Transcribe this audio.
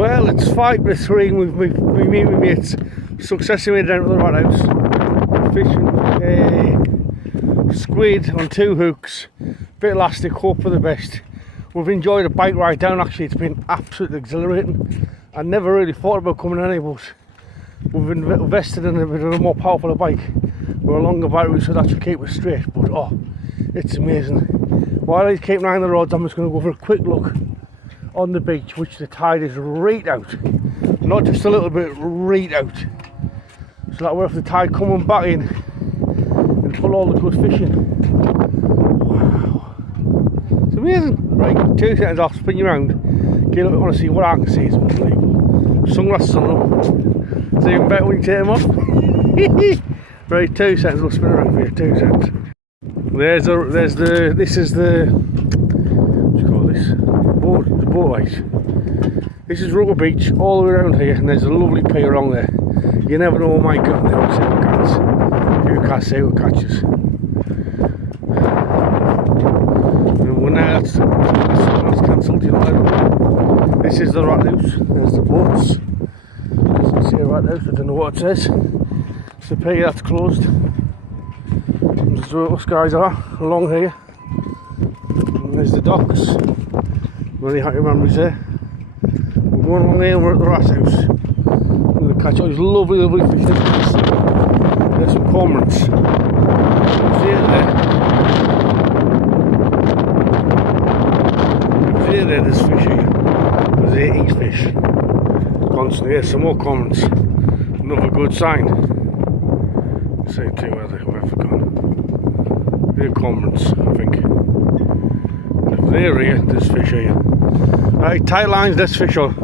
Well, it's 5:03 with me and my mates successfully down to the Rat House, fishing squid on 2 hooks, bit elastic, hope for the best. We've enjoyed a bike ride down. Actually, it's been absolutely exhilarating. I never really thought about coming on any, but we've invested in a bit of a more powerful bike. We're a longer battery, so that should keep us straight. But oh, it's amazing. While I keep an eye on the roads, I'm just going to go for a quick look on the beach, which the tide is right out. Not just a little bit, right out. So that way, if the tide coming back in, and pull all the good fishing. Wow, it's amazing. Right, 2 seconds, I'll spin you around. Get a look, I want to see what I can see. It's unbelievable. Sunglasses on them. It's even better when you take them off. Right, 2 seconds, we'll spin around for you. 2 seconds. This is the, what do you call this? The boat ice. This is Rugger Beach, all the way around here, and there's a lovely pier along there. You never know what might get on there. We'll see what catches. If you can't see what catches. And that's cancelled, you know. This is the Rat House. There's the boats. Doesn't say Rat House, I don't know what it says. It's the pier that's closed. There's where us guys are along here. And there's the docks. Really happy memories there. We're going along here, we're at the Rat House. I'm going to catch all these lovely fish. There's some cormorants. See it there? See it there, there's fish here. There's 80 fish. Constantly, there's some more cormorants. Another good sign. Same thing where they've gone. They're cormorants, I think. If they're here, there's fish here. Right, tight lines, there's fish on.